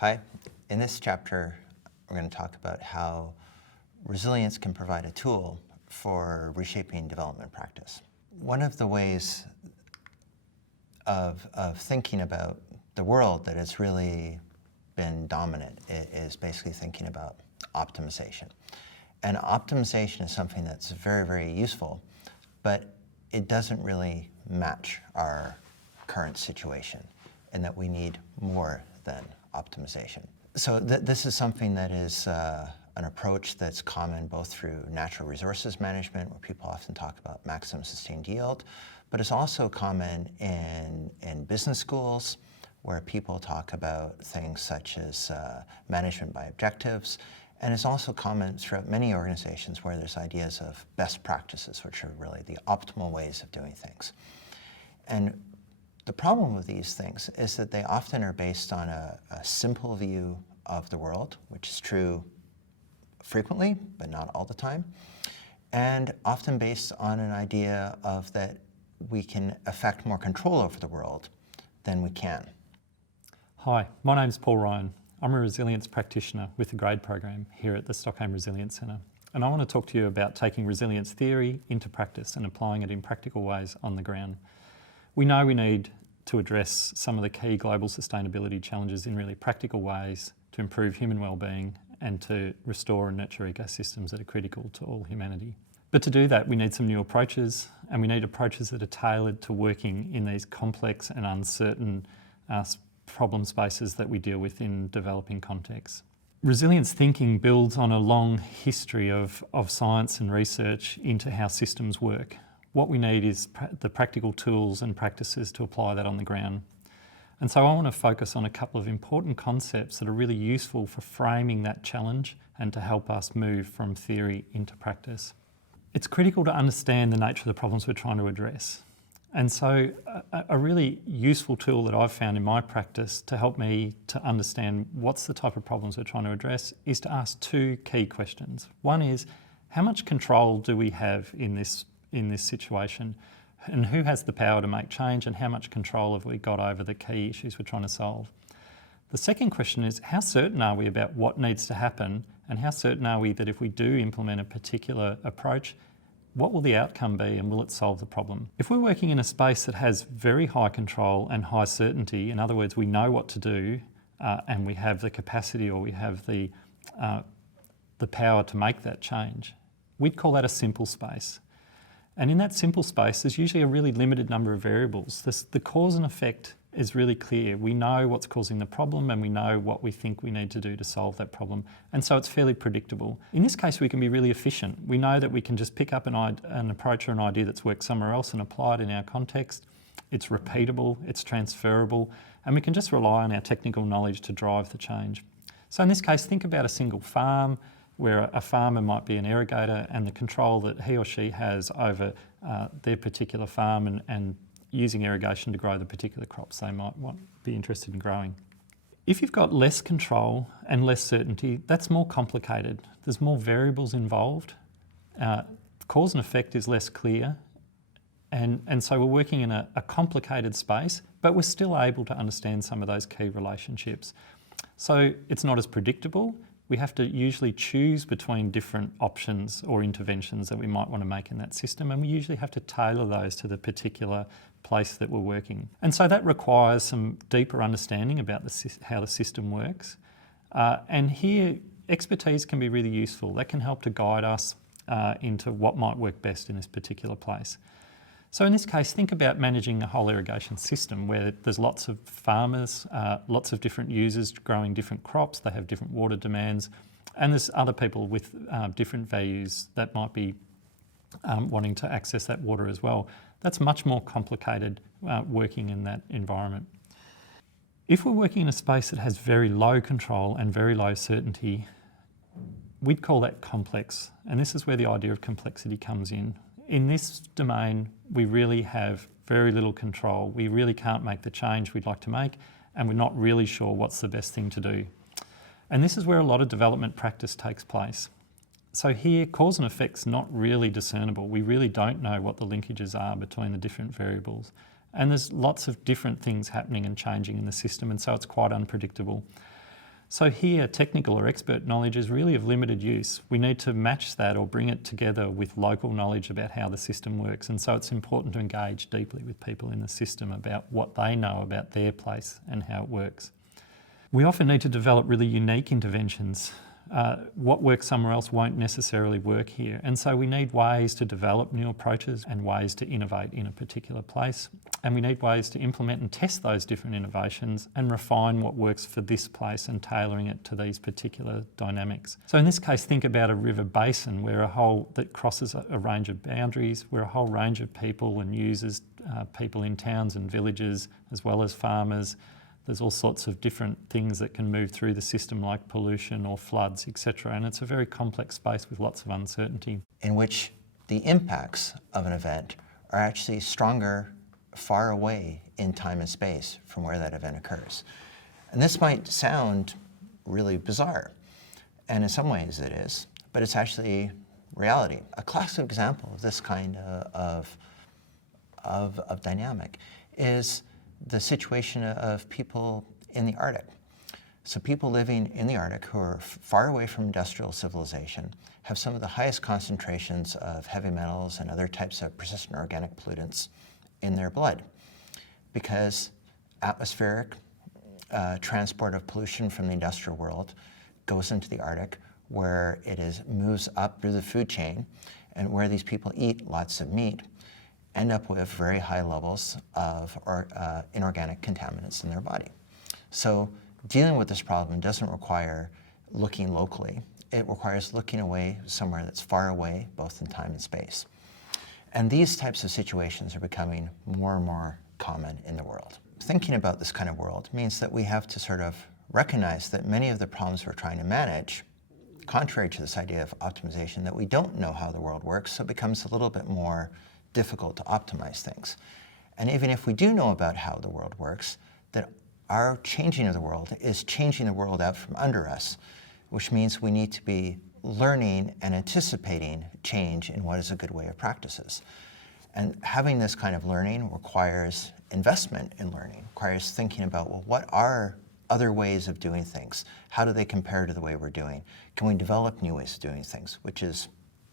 Hi. In this chapter, we're going to talk about how resilience can provide a tool for reshaping development practice. One of the ways of thinking about the world that has really been dominant is basically thinking about optimization. And optimization is something that's very, very useful, but it doesn't really match our current situation, and that we need more than optimization. So this is something that is an approach that's common both through natural resources management, where people often talk about maximum sustained yield, but it's also common in business schools, where people talk about things such as management by objectives. And it's also common throughout many organizations where there's ideas of best practices, which are really the optimal ways of doing things. And the problem with these things is that they often are based on a simple view of the world, which is true frequently, but not all the time, and often based on an idea of that we can affect more control over the world than we can. Hi, my name's Paul Ryan. I'm a resilience practitioner with the GRADE program here at the Stockholm Resilience Centre. And I want to talk to you about taking resilience theory into practice and applying it in practical ways on the ground. We know we need to address some of the key global sustainability challenges in really practical ways to improve human well-being and to restore and nurture ecosystems that are critical to all humanity. But to do that, we need some new approaches, and we need approaches that are tailored to working in these complex and uncertain problem spaces that we deal with in developing contexts. Resilience thinking builds on a long history of science and research into how systems work. What we need is the practical tools and practices to apply that on the ground. And so I want to focus on a couple of important concepts that are really useful for framing that challenge and to help us move from theory into practice. It's critical to understand the nature of the problems we're trying to address. And so a really useful tool that I've found in my practice to help me to understand what's the type of problems we're trying to address is to ask two key questions. One is, how much control do we have in this situation? And who has the power to make change, and how much control have we got over the key issues we're trying to solve? The second question is, how certain are we about what needs to happen, and how certain are we that if we do implement a particular approach, what will the outcome be, and will it solve the problem? If we're working in a space that has very high control and high certainty, in other words, we know what to do, and we have the capacity or we have the power to make that change, we'd call that a simple space. And in that simple space, there's usually a really limited number of variables. The cause and effect is really clear. We know what's causing the problem, and we know what we think we need to do to solve that problem. And so it's fairly predictable. In this case, we can be really efficient. We know that we can just pick up an approach or an idea that's worked somewhere else and apply it in our context. It's repeatable, it's transferable, and we can just rely on our technical knowledge to drive the change. So in this case, think about a single farm, where a farmer might be an irrigator, and the control that he or she has over their particular farm and using irrigation to grow the particular crops they might be interested in growing. If you've got less control and less certainty, that's more complicated. There's more variables involved. Cause and effect is less clear. And so we're working in a complicated space, but we're still able to understand some of those key relationships. So it's not as predictable. We have to usually choose between different options or interventions that we might want to make in that system, and we usually have to tailor those to the particular place that we're working. And so that requires some deeper understanding about how the system works. And here, expertise can be really useful. That can help to guide us into what might work best in this particular place. So in this case, think about managing a whole irrigation system where there's lots of farmers, lots of different users growing different crops, they have different water demands, and there's other people with different values that might be wanting to access that water as well. That's much more complicated working in that environment. If we're working in a space that has very low control and very low certainty, we'd call that complex, and this is where the idea of complexity comes in. In this domain, we really have very little control. We really can't make the change we'd like to make, and we're not really sure what's the best thing to do. And this is where a lot of development practice takes place. So here, cause and effect's not really discernible. We really don't know what the linkages are between the different variables. And there's lots of different things happening and changing in the system, and so it's quite unpredictable. So here, technical or expert knowledge is really of limited use. We need to match that or bring it together with local knowledge about how the system works. And so it's important to engage deeply with people in the system about what they know about their place and how it works. We often need to develop really unique interventions. What works somewhere else won't necessarily work here. And so we need ways to develop new approaches and ways to innovate in a particular place. And we need ways to implement and test those different innovations and refine what works for this place and tailoring it to these particular dynamics. So in this case, think about a river basin where that crosses a range of boundaries, where a whole range of people and users, people in towns and villages, as well as farmers. There's all sorts of different things that can move through the system like pollution or floods, etc. And it's a very complex space with lots of uncertainty. In which the impacts of an event are actually stronger far away in time and space from where that event occurs. And this might sound really bizarre, and in some ways it is, but it's actually reality. A classic example of this kind of dynamic is the situation of people in the Arctic. So people living in the Arctic who are far away from industrial civilization have some of the highest concentrations of heavy metals and other types of persistent organic pollutants in their blood, because atmospheric transport of pollution from the industrial world goes into the Arctic, where moves up through the food chain, and where these people eat lots of meat, end up with very high levels of inorganic contaminants in their body. So dealing with this problem doesn't require looking locally. It requires looking away somewhere that's far away, both in time and space. And these types of situations are becoming more and more common in the world. Thinking about this kind of world means that we have to sort of recognize that many of the problems we're trying to manage, contrary to this idea of optimization, that we don't know how the world works, so it becomes a little bit more difficult to optimize things. And even if we do know about how the world works, that our changing of the world is changing the world out from under us, which means we need to be learning and anticipating change in what is a good way of practices. And having this kind of learning requires investment in learning, requires thinking about, well, what are other ways of doing things? How do they compare to the way we're doing? Can we develop new ways of doing things, which is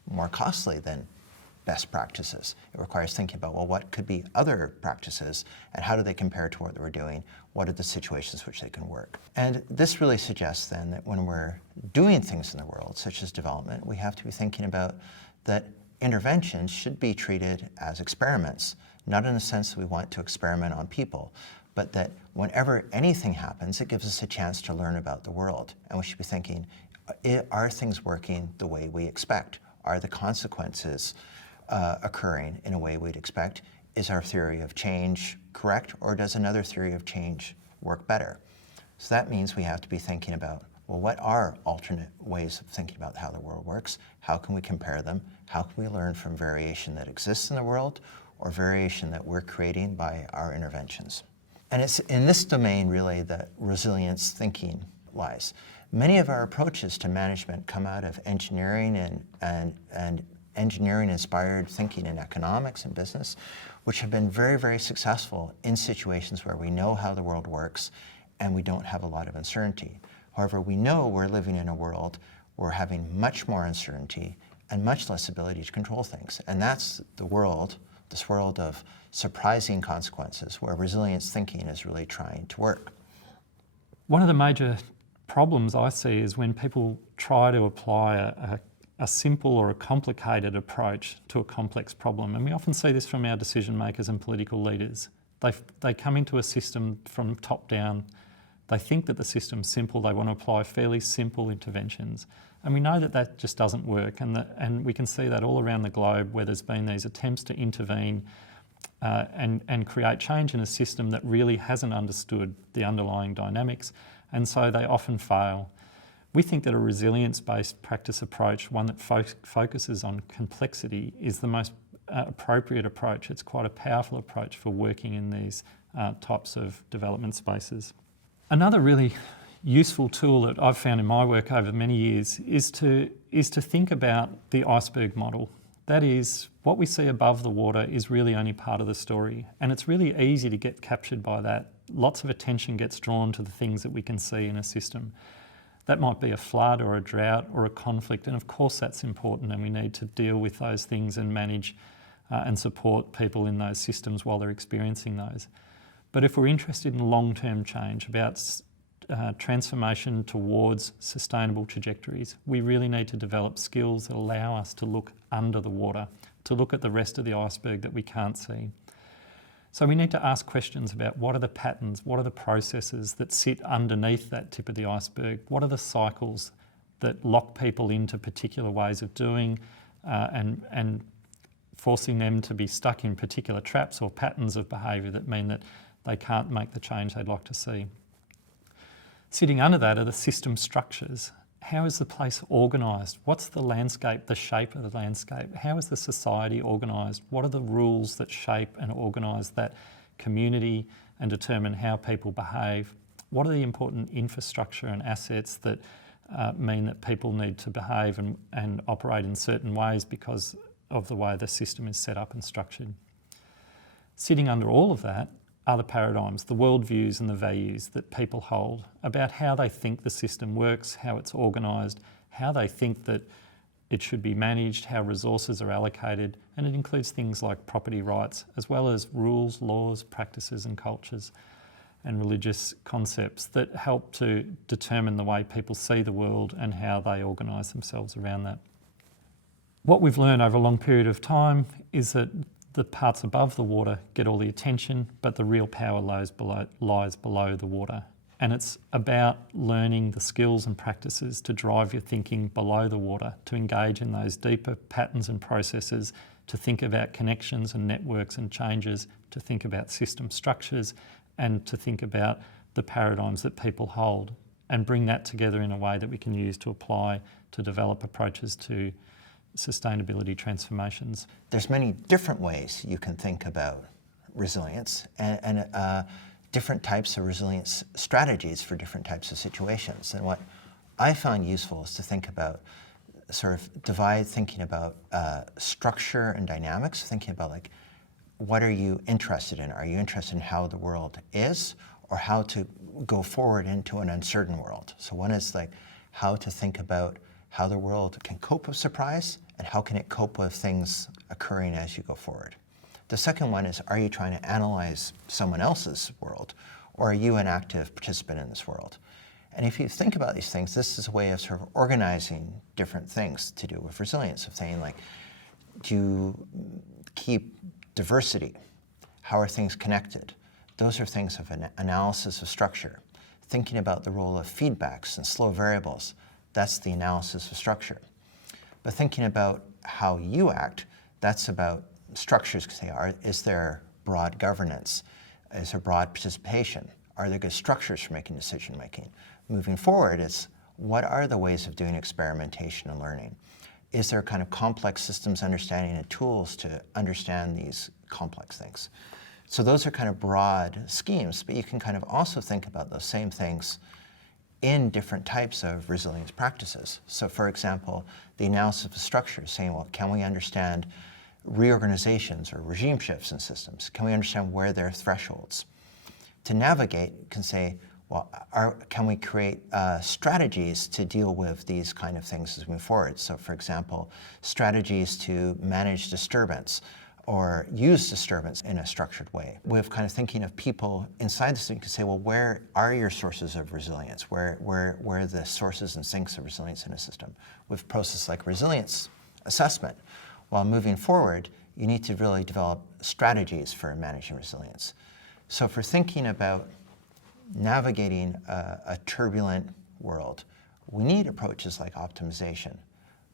more costly than best practices? It requires thinking about, well, what could be other practices and how do they compare to what we're doing? What are the situations which they can work? And this really suggests then that when we're doing things in the world, such as development, we have to be thinking about that interventions should be treated as experiments, not in the sense that we want to experiment on people, but that whenever anything happens, it gives us a chance to learn about the world. And we should be thinking, are things working the way we expect? Are the consequences occurring in a way we'd expect? Is our theory of change correct, or does another theory of change work better? So that means we have to be thinking about, well, what are alternate ways of thinking about how the world works? How can we compare them? How can we learn from variation that exists in the world or variation that we're creating by our interventions? And it's in this domain, really, that resilience thinking lies. Many of our approaches to management come out of engineering and engineering-inspired thinking in economics and business, which have been very, very successful in situations where we know how the world works and we don't have a lot of uncertainty. However, we know we're living in a world where we're having much more uncertainty and much less ability to control things. And that's the world, this world of surprising consequences, where resilience thinking is really trying to work. One of the major problems I see is when people try to apply a simple or a complicated approach to a complex problem. And we often see this from our decision makers and political leaders. They come into a system from top down. They think that the system's simple. They want to apply fairly simple interventions. And we know that that just doesn't work. And we can see that all around the globe where there's been these attempts to intervene and create change in a system that really hasn't understood the underlying dynamics. And so they often fail. We think that a resilience-based practice approach, one that focuses on complexity, is the most appropriate approach. It's quite a powerful approach for working in these types of development spaces. Another really useful tool that I've found in my work over many years is to think about the iceberg model. That is, what we see above the water is really only part of the story, and it's really easy to get captured by that. Lots of attention gets drawn to the things that we can see in a system. That might be a flood or a drought or a conflict, and of course that's important, and we need to deal with those things and manage and support people in those systems while they're experiencing those. But if we're interested in long-term change, about transformation towards sustainable trajectories, we really need to develop skills that allow us to look under the water, to look at the rest of the iceberg that we can't see. So we need to ask questions about what are the patterns, what are the processes that sit underneath that tip of the iceberg, what are the cycles that lock people into particular ways of doing and forcing them to be stuck in particular traps or patterns of behaviour that mean that they can't make the change they'd like to see. Sitting under that are the system structures. How is the place organised? What's the landscape, the shape of the landscape? How is the society organised? What are the rules that shape and organise that community and determine how people behave? What are the important infrastructure and assets that mean that people need to behave and operate in certain ways because of the way the system is set up and structured? Sitting under all of that are the paradigms, the worldviews and the values that people hold about how they think the system works, how it's organised, how they think that it should be managed, how resources are allocated, and it includes things like property rights, as well as rules, laws, practices and cultures and religious concepts that help to determine the way people see the world and how they organise themselves around that. What we've learned over a long period of time is that the parts above the water get all the attention, but the real power lies below the water. And it's about learning the skills and practices to drive your thinking below the water, to engage in those deeper patterns and processes, to think about connections and networks and changes, to think about system structures, and to think about the paradigms that people hold, and bring that together in a way that we can use to apply to develop approaches to sustainability transformations. There's many different ways you can think about resilience and different types of resilience strategies for different types of situations. And what I found useful is to think about thinking about structure and dynamics, thinking about like, what are you interested in? Are you interested in how the world is or how to go forward into an uncertain world? So one is like how to think about how the world can cope with surprise and how can it cope with things occurring as you go forward. The second one is, are you trying to analyze someone else's world, or are you an active participant in this world? And if you think about these things, this is a way of sort of organizing different things to do with resilience, of saying like, do you keep diversity? How are things connected? Those are things of an analysis of structure. Thinking about the role of feedbacks and slow variables, that's the analysis of structure. But thinking about how you act, that's about structures. Is there broad governance? Is there broad participation? Are there good structures for making decision making? Moving forward, it's what are the ways of doing experimentation and learning? Is there kind of complex systems understanding and tools to understand these complex things? So those are kind of broad schemes, but you can kind of also think about those same things in different types of resilience practices. So for example, the analysis of structures, saying, well, can we understand reorganizations or regime shifts in systems? Can we understand where there are thresholds? To navigate, you can say, well, can we create strategies to deal with these kind of things as we move forward? So for example, strategies to manage disturbance or use disturbance in a structured way. With kind of thinking of people inside the system, you can say, well, where are your sources of resilience? Where are the sources and sinks of resilience in a system? With processes like resilience assessment, while moving forward, you need to really develop strategies for managing resilience. So for thinking about navigating a turbulent world, we need approaches like optimization.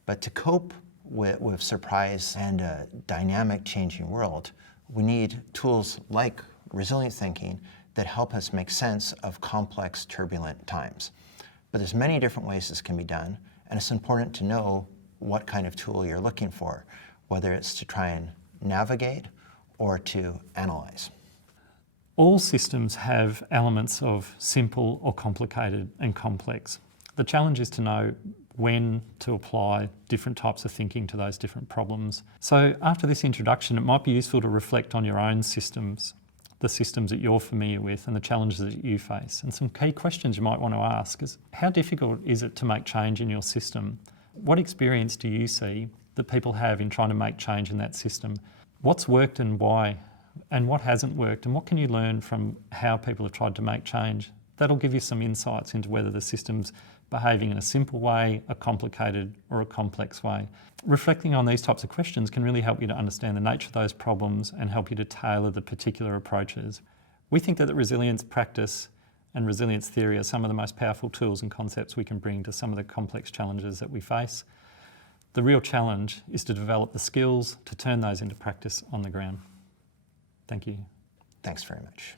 But to cope with surprise and a dynamic changing world, we need tools like resilient thinking that help us make sense of complex, turbulent times. But there's many different ways this can be done, and it's important to know what kind of tool you're looking for, whether it's to try and navigate or to analyze. All systems have elements of simple or complicated and complex. The challenge is to know when to apply different types of thinking to those different problems. So after this introduction, it might be useful to reflect on your own systems, the systems that you're familiar with and the challenges that you face. And some key questions you might want to ask is, how difficult is it to make change in your system? What experience do you see that people have in trying to make change in that system? What's worked and why? And what hasn't worked? And what can you learn from how people have tried to make change? That'll give you some insights into whether the system's behaving in a simple way, a complicated or a complex way. Reflecting on these types of questions can really help you to understand the nature of those problems and help you to tailor the particular approaches. We think that the resilience practice and resilience theory are some of the most powerful tools and concepts we can bring to some of the complex challenges that we face. The real challenge is to develop the skills to turn those into practice on the ground. Thank you. Thanks very much.